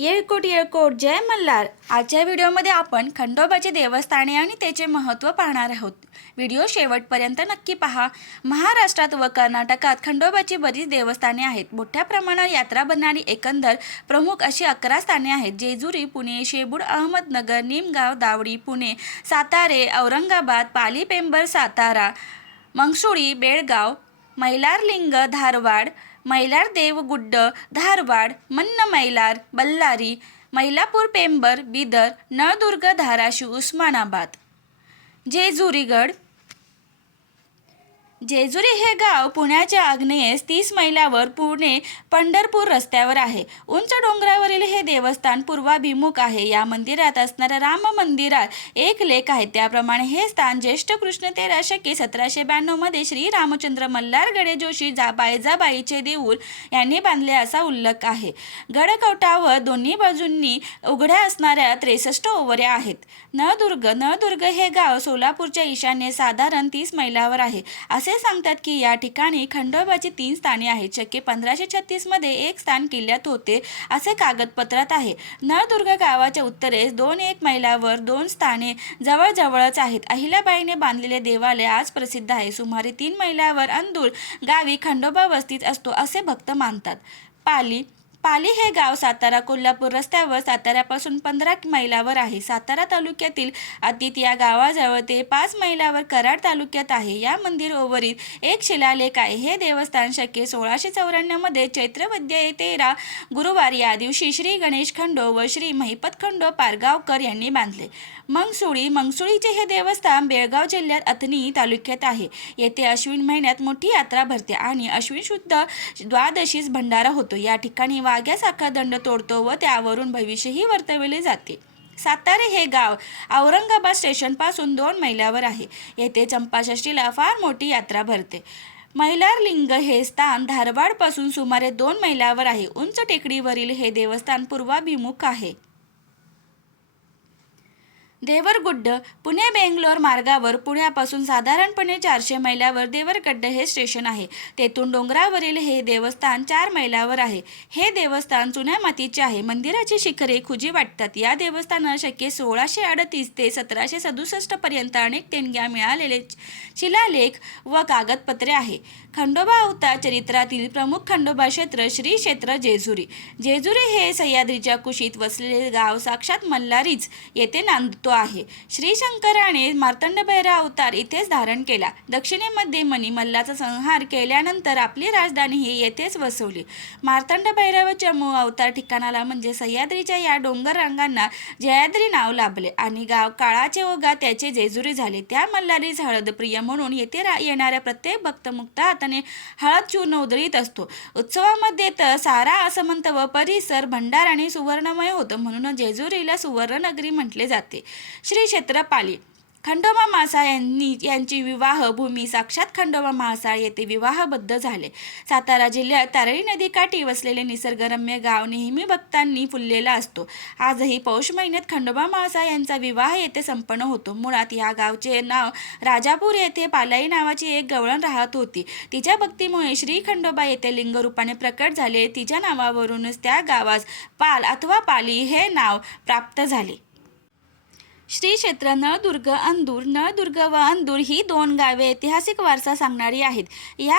येळकोट येळकोट जय मल्हार. आजच्या व्हिडिओमध्ये आपण खंडोबाचे देवस्थाने आणि त्याचे महत्त्व पाहणार आहोत. व्हिडिओ शेवटपर्यंत नक्की पहा. महाराष्ट्रात व कर्नाटकात खंडोबाची बरीच देवस्थाने आहेत. मोठ्या प्रमाणात यात्रा भरणारी एकंदर प्रमुख अशी 11 स्थाने आहेत. जेजुरी, पुणे, शेबूड, अहमदनगर, निमगाव, दावडी, पुणे, सातारे, औरंगाबाद, पाली, पेंबर, सातारा, मंगसुळी, बेळगाव, मैलारलिंग, धारवाड, मैलार देवगुड्ड, धारवाड, मन्नमैलार, बल्लारी, मैलापूर, पेंबर, बिदर, नळदुर्ग, धाराशिव, उस्मानाबाद. जेजुरीगड. जेजुरी हे गाव पुण्याच्या आग्नेयेस 30 मैलावर पुणे पंढरपूर रस्त्यावर आहे. उंच डोंगरावरील हे देवस्थान पूर्वाभिमुख आहे. या मंदिरात असणाऱ्या राम मंदिरात एक लेख आहे. त्याप्रमाणे हे स्थान ज्येष्ठ कृष्ण 13 शके 1792 मध्ये श्री रामचंद्र मल्हार गडे जोशी बायजाबाईचे देऊळ यांनी बांधले असा उल्लेख आहे. गडकौटावर दोन्ही बाजूंनी उघड्या असणाऱ्या 63 ओवऱ्या आहेत. नळदुर्ग हे गाव सोलापूरच्या ईशान्येस साधारण 30 मैलावर आहे. असे सांगतात की या ठिकाणी खंडोबाची 3 स्थाने आहेत. शके 1536 मध्ये एक स्थान किल्ल्यात होते असे कागदपत्रात आहे. नळदुर्ग गावाच्या उत्तरेस 2-1 मैलावर 2 स्थाने जवळजवळच आहेत. अहिल्याबाईने बांधलेले देवालय आज प्रसिद्ध आहे. सुमारे 3 मैलावर अंदूर गावी खंडोबा वस्तीत असतो असे भक्त मानतात. पाली हे गाव सातारा कोल्हापूर रस्त्यावर साताऱ्यापासून 15 मैलावर आहे. सातारा तालुक्यातील आतीत या गावाजवळ ते 5 मैलावर कराड तालुक्यात आहे. या मंदिर ओवरीत एक शिलालेख आहे. हे देवस्थान शके 1694 मध्ये चैत्र वद्य 13 गुरुवार या दिवशी श्री गणेश खंडो व श्री महिपत खंडो पारगावकर यांनी बांधले. मंगसुळीचे हे देवस्थान बेळगाव जिल्ह्यात अथणी तालुक्यात आहे. येथे अश्विन महिन्यात मोठी यात्रा भरते आणि अश्विन शुद्ध द्वादशीस भंडारा होतो. या ठिकाणी वाघ्यासारखा दंड तोडतो व त्यावरून भविष्यही वर्तविले जाते. सातारे हे गाव औरंगाबाद स्टेशनपासून 2 मैलावर आहे. येथे चंपाषष्ठीला फार मोठी यात्रा भरते. मैलारलिंग हे स्थान धारवाडपासून सुमारे 2 मैलावर आहे. उंच टेकडीवरील हे देवस्थान पूर्वाभिमुख आहे. देवरगुड्ड. पुणे बेंगलोर मार्गावर पुण्यापासून साधारणपणे 400 मैलावर देवरगड्ड हे स्टेशन आहे. तेथून डोंगरावरील हे देवस्थान 4 मैलावर आहे. हे देवस्थान चुन्या मातीचे आहे. मंदिराची शिखरे खुजी वाटतात. या देवस्थानात शके 1638 ते 1767 पर्यंत अनेक देणग्या मिळालेले शिलालेख व कागदपत्रे आहे. खंडोबा अवतार चरित्रातील प्रमुख खंडोबा क्षेत्र श्री क्षेत्र जेजुरी हे सह्याद्रीच्या कुशीत वसलेले गाव साक्षात मल्हारीच येथे नांदतो आहे. श्री शंकराने मार्तंड भैरव अवतार इथेच धारण केला. दक्षिणेमध्ये मल्लाचा संहार केल्यानंतर आपली राजधानी ही येथेच वसवली. मार्तंड भैरवाच्या मूळ अवतार ठिकाणाला म्हणजे सह्याद्रीच्या या डोंगर रांगांना जयाद्री नाव लाभले आणि गाव काळाचे ओघात त्याचे जेजुरी झाले. त्या मल्हारीच हळदप्रिय म्हणून येथे येणाऱ्या प्रत्येक भक्त मुक्त हाताने हळद चूर्ण उधळीत असतो. उत्सवामध्ये तर सारा आसमंत व परिसर भंडाराने सुवर्णमय होतो. म्हणून जेजुरीला सुवर्णनगरी म्हटले जाते. श्री क्षेत्र पाली. खंडोबा महासाळ यांची विवाह भूमी साक्षात खंडोबा महासाळ येथे विवाहबद्ध झाले. सातारा जिल्ह्यात तारळी नदीकाठी वसलेले निसर्गरम्य गाव नेहमी भक्तांनी फुललेला असतो. आजही पौष महिन्यात खंडोबा महासाळ यांचा विवाह येथे संपन्न होतो. मुळात या गावचे नाव राजापूर येथे पालाई नावाची एक गवळण राहत होती. तिच्या भक्तीमुळे श्री खंडोबा येथे लिंगरूपाने प्रकट झाले. तिच्या नावावरूनच त्या गावास पाल अथवा पाली हे नाव प्राप्त झाले. श्री क्षेत्र नळदुर्ग अंदूर. नळदुर्ग व अंदूर ही 2 गावे ऐतिहासिक वारसा सांगणारी आहेत. या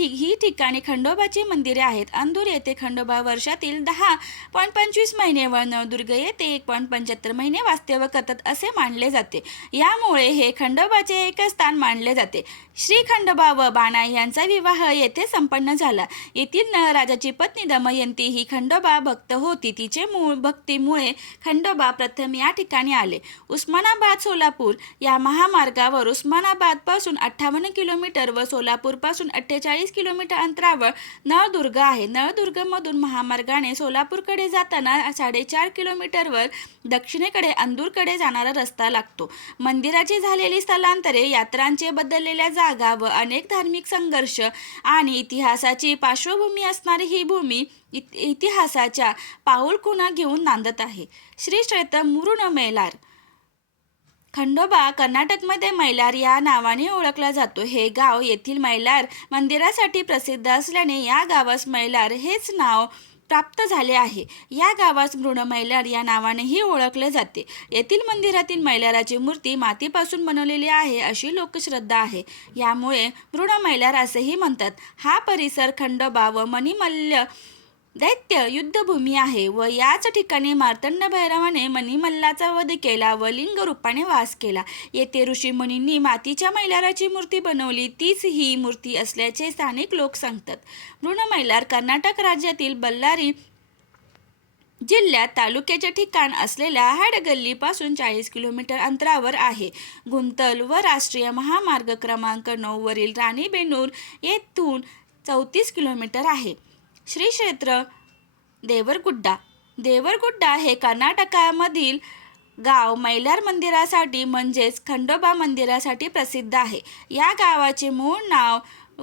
ही ठिकाणी खंडोबाची मंदिरे आहेत. अंदूर येथे खंडोबा वर्षातील 10.25 महिने व नळदुर्ग येथे 1.75 महिने वास्तव्य करतात असे मानले जाते. यामुळे हे खंडोबाचे एक स्थान मानले जाते. श्री खंडोबा व बाणाई यांचा विवाह येथे संपन्न झाला. येथील नळराजाची पत्नी दमयंती ही खंडोबा भक्त होती. तिचे भक्तीमुळे खंडोबा प्रथम या ठिकाणी आले. उस्मानाबाद सोलापूर या महामार्गावर उस्मानाबादपासून 58 किलोमीटर व सोलापूरपासून 48 किलोमीटर अंतरावर नळदुर्ग आहे. नळदुर्गमधून महामार्गाने सोलापूरकडे जाताना 4.5 किलोमीटरवर दक्षिणेकडे अंदूरकडे जाणारा रस्ता लागतो. मंदिराची झालेली स्थलांतरे, यात्रांचे बदललेल्या जागा व अनेक धार्मिक संघर्ष आणि इतिहासाची पार्श्वभूमी असणारी ही भूमी इतिहासाच्या पाऊलखुणा घेऊन नांदत आहे. श्री क्षेत्र मुरुड मैलार. खंडोबा कर्नाटकमध्ये मैलार या नावाने ओळखला जातो. हे गाव येथील मैलार मंदिरासाठी प्रसिद्ध असल्याने या गावास मैलार हेच नाव प्राप्त झाले आहे. या गावास मृणमैलार या नावानेही ओळखले जाते. येथील मंदिरातील मैलाराची मूर्ती मातीपासून बनवलेली आहे अशी लोकश्रद्धा आहे. यामुळे मृणमैलार असेही म्हणतात. हा परिसर खंडोबा व मणिमल्ल दैत्य युद्धभूमी आहे व याच ठिकाणी मार्तंड भैरवाने मणिमल्लाचा वध केला व लिंग रूपाने वास केला. येथे ऋषीमुनींनी मातीच्या मैलाराची मूर्ती बनवली, तीच ही मूर्ती असल्याचे स्थानिक लोक सांगतात. मृणमैलार कर्नाटक राज्यातील बल्लारी जिल्ह्यात तालुक्याचे ठिकाण असलेल्या हाडगल्लीपासून 40 किलोमीटर अंतरावर आहे. गुंतल व राष्ट्रीय महामार्ग क्रमांक 9 वरील राणीबेन्नूर येथून 34 किलोमीटर आहे. श्री क्षेत्र देवरगुड्डा. देवरगुड्डा हे कर्नाटकामधील गाव मैलार मंदिरासाठी म्हणजेच खंडोबा मंदिरासाठी प्रसिद्ध आहे. या गावाचे मूळ नाव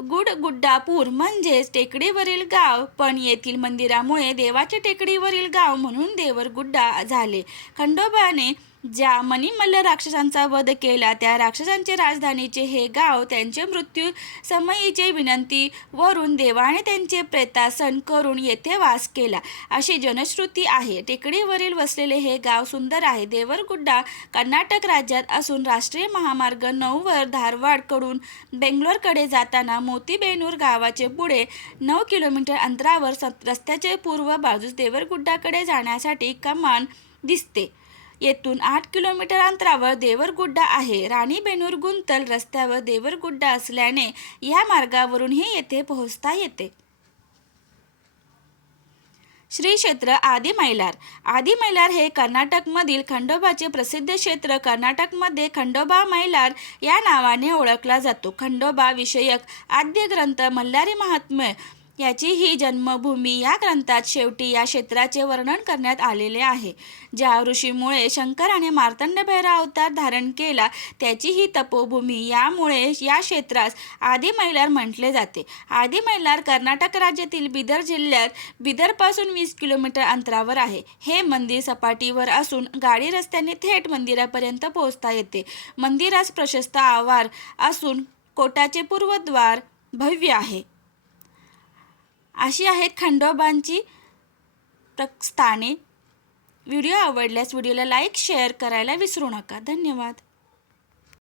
गुडगुड्डापूर म्हणजेच टेकडीवरील गाव, पण येथील मंदिरामुळे देवाचे टेकडीवरील गाव म्हणून देवरगुड्डा झाले. खंडोबाने ज्या मणिमल्ल राक्षसांचा वध केला त्या राक्षसांचे राजधानीचे हे गाव त्यांचे मृत्यू समयीचे विनंती वरून देवाने त्यांचे प्रेतासन करून येथे वास केला अशी जनश्रुती आहे. टेकडीवरील वसलेले हे गाव सुंदर आहे. देवरगुड्डा कर्नाटक राज्यात असून राष्ट्रीय महामार्ग 9 वर धारवाडकडून बेंगलोरकडे जाताना मोतीबेन्नूर गावाचे पुढे 9 किलोमीटर अंतरावर रस्त्याचे पूर्व बाजूस देवरगुड्डाकडे जाण्यासाठी कमान दिसते. येथून 8 किलोमीटर अंतरावर देवरगुड्डा आहे. राणीबेन्नूर गुंतल रस्त्यावर देवरगुड्डा असल्याने या मार्गावरूनही येथे पोहोचता येते. श्री क्षेत्र आदिमैलार. आदिमैलार हे कर्नाटकमधील खंडोबाचे प्रसिद्ध क्षेत्र कर्नाटकमध्ये खंडोबा मैलार या नावाने ओळखला जातो. खंडोबा विषयक आद्य ग्रंथ मल्हारी महात्म्य याची ही जन्मभूमी या ग्रंथात शेवटी या क्षेत्राचे वर्णन करण्यात आलेले आहे. ज्या ऋषीमुळे शंकराने मार्तंड भैरव अवतार धारण केला त्याची ही तपोभूमी, यामुळे या क्षेत्रास आदिमैलार म्हटले जाते. आदिमैलार कर्नाटक राज्यातील बिदर जिल्ह्यात बिदरपासून 20 किलोमीटर अंतरावर आहे. हे मंदिर सपाटीवर असून गाडी रस्त्याने थेट मंदिरापर्यंत पोहोचता येते. मंदिरास प्रशस्त आवार असून कोटाचे पूर्वद्वार भव्य आहे. अशी आहेत खंडोबांची स्थाने. व्हिडिओ आवडल्यास व्हिडिओला लाईक शेअर करायला विसरू नका. धन्यवाद.